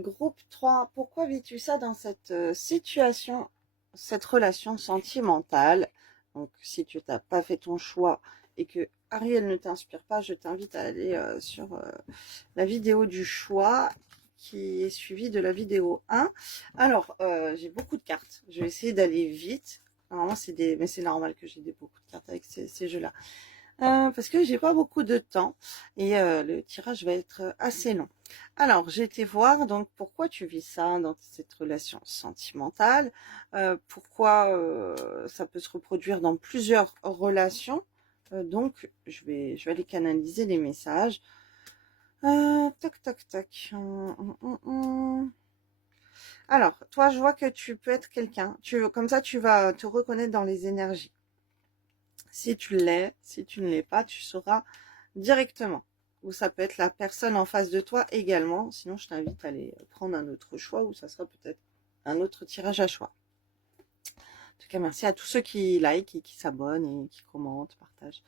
Groupe 3, pourquoi vis-tu ça dans cette situation, cette relation sentimentale? Donc, si tu n'as pas fait ton choix et que Ariel ne t'inspire pas, je t'invite à aller sur la vidéo du choix qui est suivie de la vidéo 1. Alors, j'ai beaucoup de cartes. Je vais essayer d'aller vite. Normalement, mais c'est normal que j'ai beaucoup de cartes avec ces jeux-là. Parce que j'ai pas beaucoup de temps et le tirage va être assez long. Alors, j'ai été voir donc pourquoi tu vis ça dans cette relation sentimentale, pourquoi ça peut se reproduire dans plusieurs relations. Donc, je vais aller canaliser les messages. Tac, tac, tac. Alors, toi, je vois que tu peux être quelqu'un. Comme ça, tu vas te reconnaître dans les énergies. Si tu l'es, si tu ne l'es pas, tu sauras directement. Ou ça peut être la personne en face de toi également. Sinon, je t'invite à aller prendre un autre choix ou ça sera peut-être un autre tirage à choix. En tout cas, merci à tous ceux qui like et qui s'abonnent et qui commentent, partagent.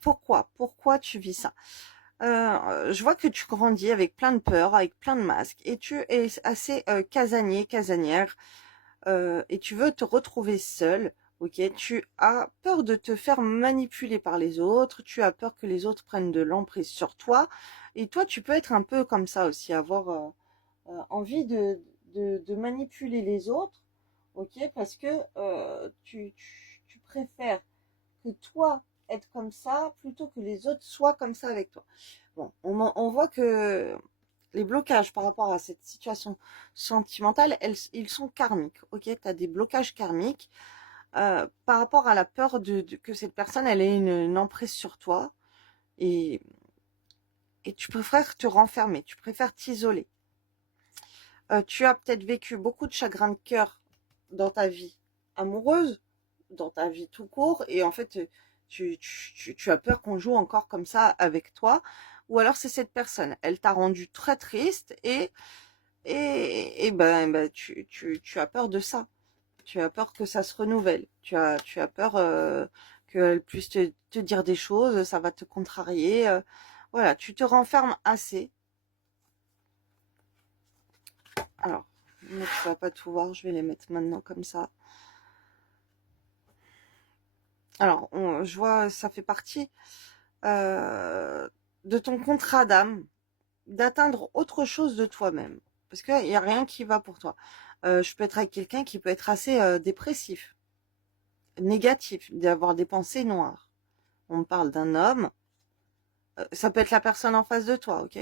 Pourquoi tu vis ça? Je vois que tu grandis avec plein de peurs, avec plein de masques et tu es assez casanier, casanière et tu veux te retrouver seul. Ok, tu as peur de te faire manipuler par les autres, tu as peur que les autres prennent de l'emprise sur toi, et toi tu peux être un peu comme ça aussi, avoir envie de manipuler les autres, ok, parce que tu préfères que toi être comme ça plutôt que les autres soient comme ça avec toi. Bon, on voit que les blocages par rapport à cette situation sentimentale, ils sont karmiques, ok, tu as des blocages karmiques par rapport à la peur que cette personne elle ait une emprise sur toi et, et tu préfères te renfermer, tu préfères t'isoler. Tu as peut-être vécu beaucoup de chagrin de cœur dans ta vie amoureuse, dans ta vie tout court, et en fait tu as peur qu'on joue encore comme ça avec toi, ou alors c'est cette personne, elle t'a rendu très triste et ben tu as peur de ça. Tu as peur que ça se renouvelle. Tu as peur qu'elle puisse te dire des choses, ça va te contrarier. Voilà, tu te renfermes assez. Alors, mais tu vas pas tout voir, je vais les mettre maintenant comme ça. Alors, je vois, ça fait partie de ton contrat d'âme d'atteindre autre chose de toi-même. Parce qu'il n'y a rien qui va pour toi. Je peux être avec quelqu'un qui peut être assez dépressif, négatif, d'avoir des pensées noires. On parle d'un homme, ça peut être la personne en face de toi, ok,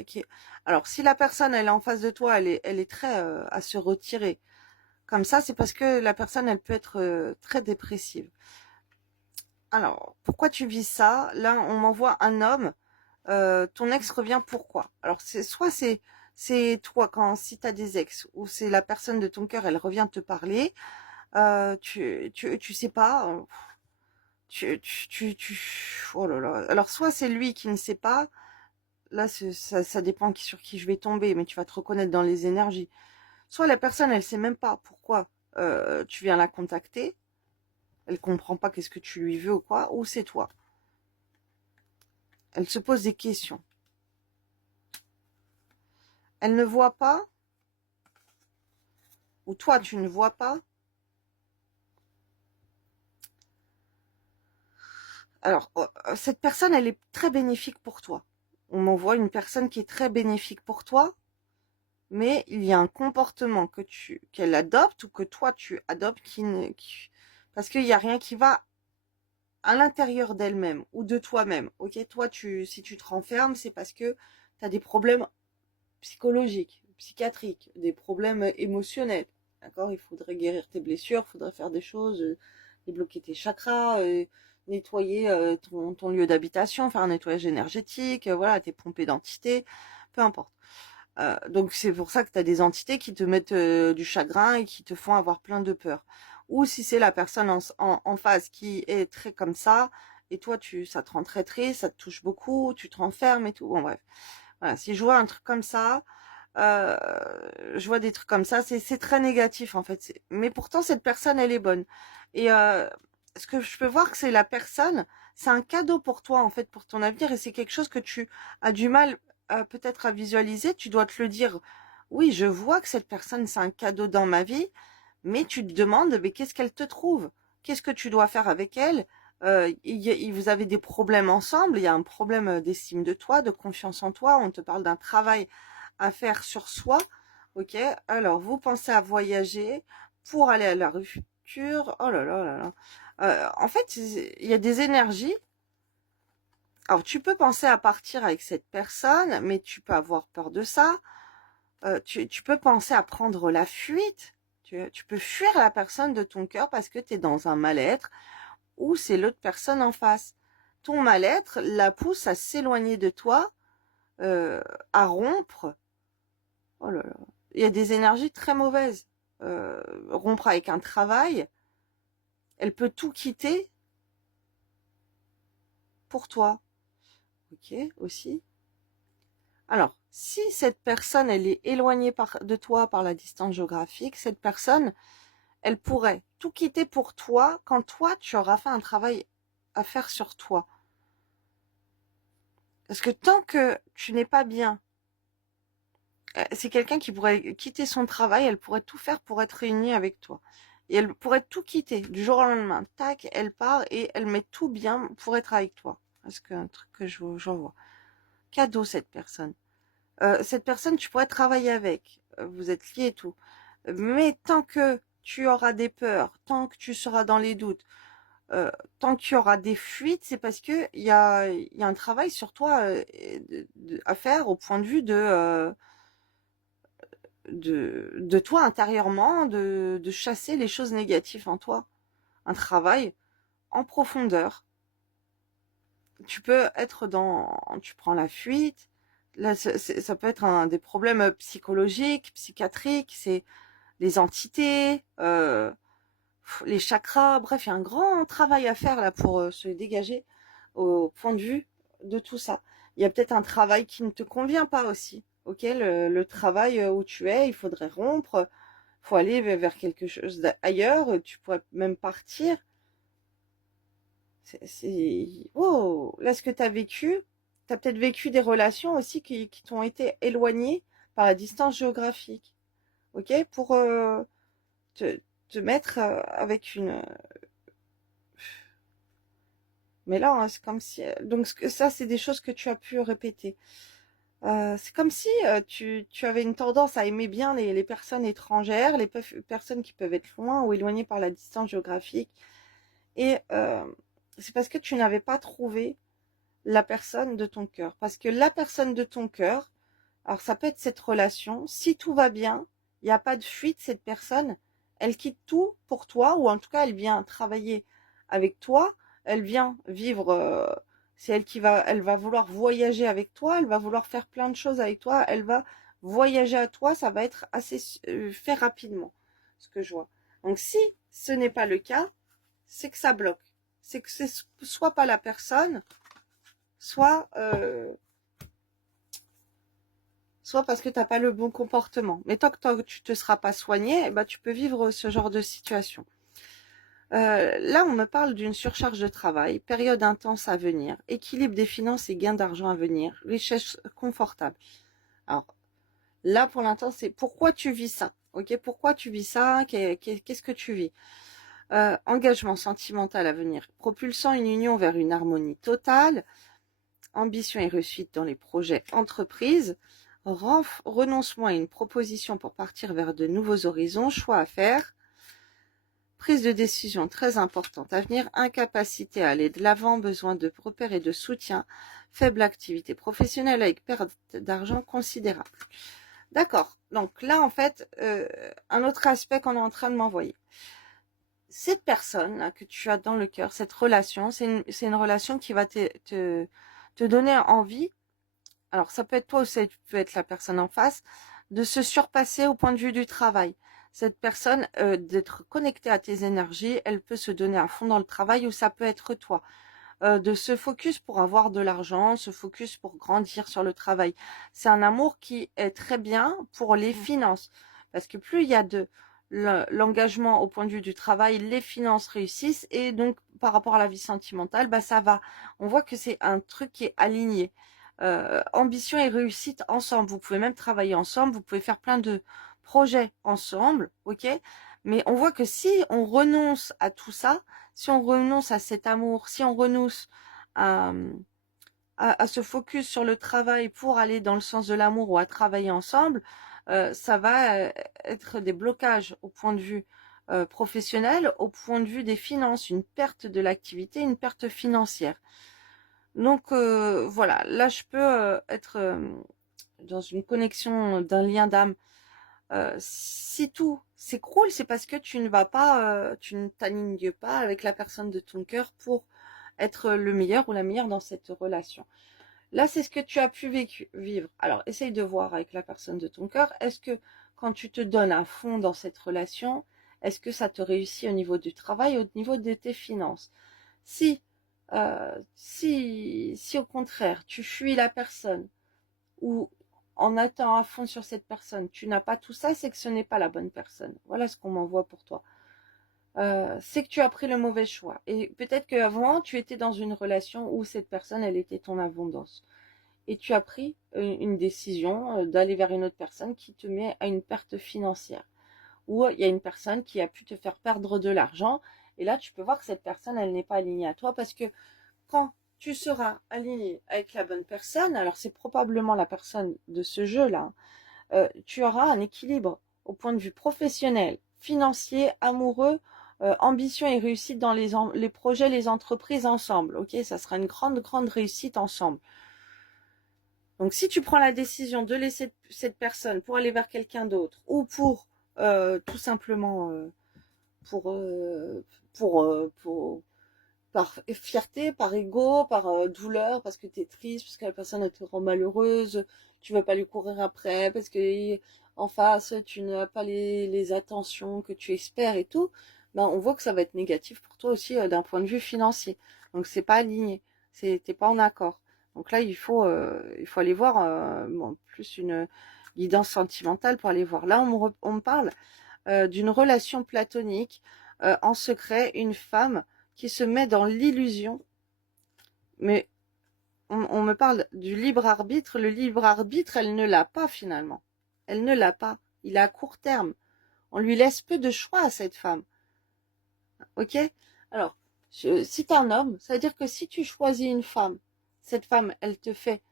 alors si la personne elle est en face de toi, elle est très à se retirer. Comme ça, c'est parce que la personne elle peut être très dépressive. Alors, pourquoi tu vis ça? Là, on m'envoie un homme. Ton ex revient pourquoi? Alors, c'est toi quand si t'as des ex ou c'est la personne de ton cœur, elle revient te parler. Tu sais pas. Oh là là. Alors, soit c'est lui qui ne sait pas. Là, ça dépend sur qui je vais tomber, mais tu vas te reconnaître dans les énergies. Soit la personne, elle sait même pas pourquoi tu viens la contacter, elle comprend pas qu'est-ce que tu lui veux ou quoi, ou c'est toi. Elle se pose des questions. Elle ne voit pas, ou toi, tu ne vois pas. Alors, cette personne, elle est très bénéfique pour toi. On m'envoie une personne qui est très bénéfique pour toi, mais il y a un comportement qu'elle adopte ou que toi tu adoptes parce qu'il n'y a rien qui va à l'intérieur d'elle-même ou de toi-même. Ok, toi, si tu te renfermes, c'est parce que tu as des problèmes psychologiques, psychiatriques, des problèmes émotionnels. D'accord, il faudrait guérir tes blessures, il faudrait faire des choses, débloquer tes chakras, nettoyer ton lieu d'habitation, faire un nettoyage énergétique, voilà, tes pompées d'entités, peu importe. Donc c'est pour ça que tu as des entités qui te mettent du chagrin et qui te font avoir plein de peur. Ou si c'est la personne en face qui est très comme ça, et toi ça te rend très triste, ça te touche beaucoup, tu te renfermes et tout. Bon bref. Voilà, si je vois un truc comme ça, euh, je vois des trucs comme ça, c'est très négatif en fait. Mais pourtant cette personne elle est bonne. Et ce que je peux voir que c'est la personne, c'est un cadeau pour toi en fait, pour ton avenir, et c'est quelque chose que tu as du mal peut-être à visualiser. Tu dois te le dire Oui, je vois que cette personne, c'est un cadeau dans ma vie, mais tu te demandes, mais qu'est-ce qu'elle te trouve? Qu'est-ce que tu dois faire avec elle? Vous avez des problèmes ensemble, il y a un problème d'estime de toi, de confiance en toi, on te parle d'un travail à faire sur soi, ok? Alors, vous pensez à voyager pour aller à la rupture, oh là là là là. En fait, il y a des énergies. Alors, tu peux penser à partir avec cette personne, mais tu peux avoir peur de ça. Tu peux penser à prendre la fuite. Tu peux fuir la personne de ton cœur parce que tu es dans un mal-être ou c'est l'autre personne en face. Ton mal-être la pousse à s'éloigner de toi, à rompre. Oh là là. Il y a des énergies très mauvaises. Rompre avec un travail, elle peut tout quitter pour toi. Ok, aussi. Alors, si cette personne, elle est éloignée de toi par la distance géographique, cette personne, elle pourrait tout quitter pour toi quand toi, tu auras fait un travail à faire sur toi. Parce que tant que tu n'es pas bien, c'est quelqu'un qui pourrait quitter son travail, elle pourrait tout faire pour être réunie avec toi. Et elle pourrait tout quitter du jour au lendemain. Tac, elle part et elle met tout bien pour être avec toi. Parce que un truc que j'en vois. Cadeau, cette personne. Cette personne, tu pourrais travailler avec. Vous êtes liés et tout. Mais tant que tu auras des peurs, tant que tu seras dans les doutes, tant qu'il y aura des fuites, c'est parce que il y a un travail sur toi à faire au point de vue de toi intérieurement, de chasser les choses négatives en toi. Un travail en profondeur. Tu peux être tu prends la fuite. Là, ça peut être des problèmes psychologiques, psychiatriques, c'est les entités, les chakras. Bref, il y a un grand travail à faire là pour se dégager au point de vue de tout ça. Il y a peut-être un travail qui ne te convient pas aussi. Ok, le travail où tu es, il faudrait rompre. Faut aller vers quelque chose d'ailleurs. Tu pourrais même partir. Oh, là, ce que tu as vécu, tu as peut-être vécu des relations aussi qui t'ont été éloignées par la distance géographique. Ok, pour te, te mettre avec une. Mais là, hein, c'est comme si. Donc, ça, c'est des choses que tu as pu répéter. C'est comme si tu avais une tendance à aimer bien les personnes étrangères, les personnes qui peuvent être loin ou éloignées par la distance géographique. Et c'est parce que tu n'avais pas trouvé la personne de ton cœur. Parce que la personne de ton cœur, alors ça peut être cette relation, si tout va bien, il n'y a pas de fuite, cette personne, elle quitte tout pour toi, ou en tout cas elle vient travailler avec toi, elle vient vivre, c'est elle elle va vouloir voyager avec toi, elle va vouloir faire plein de choses avec toi, elle va voyager à toi, ça va être assez fait rapidement, ce que je vois. Donc si ce n'est pas le cas, c'est que ça bloque. C'est que c'est soit pas la personne, soit soit parce que tu n'as pas le bon comportement. Mais tant que tu te seras pas soigné, eh ben, tu peux vivre ce genre de situation. Là, on me parle d'une surcharge de travail, période intense à venir, équilibre des finances et gain d'argent à venir, richesse confortable. Alors là, pour l'instant, c'est pourquoi tu vis ça. Ok, pourquoi tu vis ça? Qu'est-ce que tu vis? Engagement sentimental à venir, propulsant une union vers une harmonie totale, ambition et réussite dans les projets entreprises, renoncement à une proposition pour partir vers de nouveaux horizons, choix à faire, prise de décision très importante à venir, incapacité à aller de l'avant, besoin de repères et de soutien, faible activité professionnelle avec perte d'argent considérable. D'accord, donc là en fait, un autre aspect qu'on est en train de m'envoyer. Cette personne là que tu as dans le cœur, cette relation, c'est une relation qui va te donner envie. Alors ça peut être toi ou ça peut être la personne en face, de se surpasser au point de vue du travail. Cette personne, d'être connectée à tes énergies, elle peut se donner à fond dans le travail ou ça peut être toi. De se focus pour avoir de l'argent, se focus pour grandir sur le travail. C'est un amour qui est très bien pour les finances. Parce que plus il y a de l'engagement au point de vue du travail, les finances réussissent et donc par rapport à la vie sentimentale, bah ça va. On voit que c'est un truc qui est aligné. ambition et réussite ensemble. Vous pouvez même travailler ensemble, vous pouvez faire plein de projets ensemble, ok? Mais on voit que si on renonce à tout ça, si on renonce à cet amour, si on renonce à, à se focus sur le travail pour aller dans le sens de l'amour ou à travailler ensemble, ça va être des blocages au point de vue professionnel, au point de vue des finances, une perte de l'activité, une perte financière. Donc voilà, là je peux être dans une connexion d'un lien d'âme. Si tout s'écroule, c'est parce que tu ne vas pas, tu ne t'alignes pas avec la personne de ton cœur pour être le meilleur ou la meilleure dans cette relation. Là, c'est ce que tu as pu vivre. Alors, essaye de voir avec la personne de ton cœur. Est-ce que quand tu te donnes à fond dans cette relation, est-ce que ça te réussit au niveau du travail, au niveau de tes finances? Si au contraire, tu fuis la personne ou en attendant à fond sur cette personne, tu n'as pas tout ça, c'est que ce n'est pas la bonne personne. Voilà ce qu'on m'envoie pour toi. C'est que tu as pris le mauvais choix. Et peut-être qu'avant, tu étais dans une relation où cette personne, elle était ton abondance. Et tu as pris une décision d'aller vers une autre personne qui te met à une perte financière. Ou il y a une personne qui a pu te faire perdre de l'argent. Et là, tu peux voir que cette personne, elle n'est pas alignée à toi parce que quand tu seras aligné avec la bonne personne, alors c'est probablement la personne de ce jeu-là, tu auras un équilibre au point de vue professionnel, financier, amoureux, ambition et réussite dans les projets, les entreprises ensemble. Ok, ça sera une grande, grande réussite ensemble. Donc si tu prends la décision de laisser cette personne pour aller vers quelqu'un d'autre ou pour tout simplement pour, euh, pour par fierté, par ego, par douleur, parce que tu es triste, parce que la personne elle te rend malheureuse, tu veux pas lui courir après, parce que en face tu n'as pas les attentions que tu espères et tout, ben on voit que ça va être négatif pour toi aussi d'un point de vue financier. Donc c'est pas aligné, t'es pas en accord. Donc là il faut aller voir bon, plus une guidance sentimentale pour aller voir. Là on me parle d'une relation platonique en secret, une femme qui se met dans l'illusion, mais on me parle du libre arbitre. Le libre arbitre, elle ne l'a pas finalement. Elle ne l'a pas. Il est à court terme. On lui laisse peu de choix à cette femme. Ok? Alors, si tu es un homme, ça veut dire que si tu choisis une femme, cette femme, elle te fait,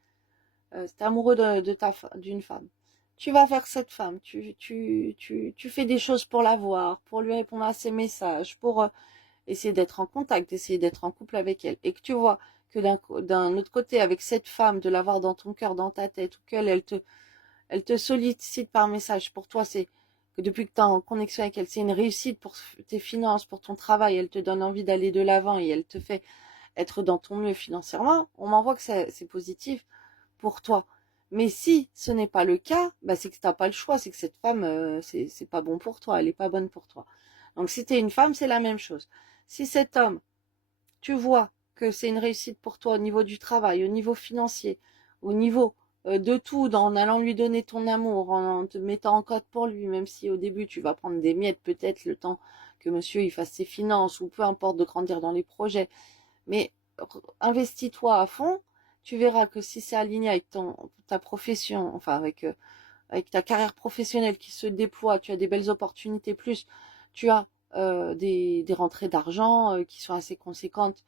t'es amoureux d'une femme. Tu vas vers cette femme, tu fais des choses pour la voir, pour lui répondre à ses messages, pour essayer d'être en contact, essayer d'être en couple avec elle, et que tu vois que d'un autre côté, avec cette femme, de l'avoir dans ton cœur, dans ta tête, ou qu'elle elle te sollicite par message, pour toi, c'est que depuis que tu es en connexion avec elle, c'est une réussite pour tes finances, pour ton travail, elle te donne envie d'aller de l'avant et elle te fait être dans ton mieux financièrement, on m'envoie que c'est positif pour toi. Mais si ce n'est pas le cas, bah c'est que tu n'as pas le choix, c'est que cette femme, c'est pas bon pour toi, elle n'est pas bonne pour toi. Donc si tu es une femme, c'est la même chose. Si cet homme, tu vois que c'est une réussite pour toi au niveau du travail, au niveau financier, au niveau de tout, en allant lui donner ton amour, en te mettant en code pour lui, même si au début tu vas prendre des miettes peut-être le temps que monsieur il fasse ses finances ou peu importe de grandir dans les projets, mais investis-toi à fond, tu verras que si c'est aligné avec ta profession, enfin avec ta carrière professionnelle qui se déploie, tu as des belles opportunités, plus tu as des rentrées d'argent qui sont assez conséquentes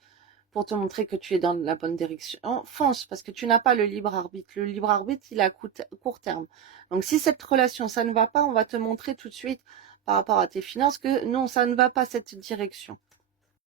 pour te montrer que tu es dans la bonne direction. Fonce, parce que tu n'as pas le libre arbitre. Le libre arbitre, il est à court terme. Donc si cette relation, ça ne va pas, on va te montrer tout de suite par rapport à tes finances que non, ça ne va pas cette direction.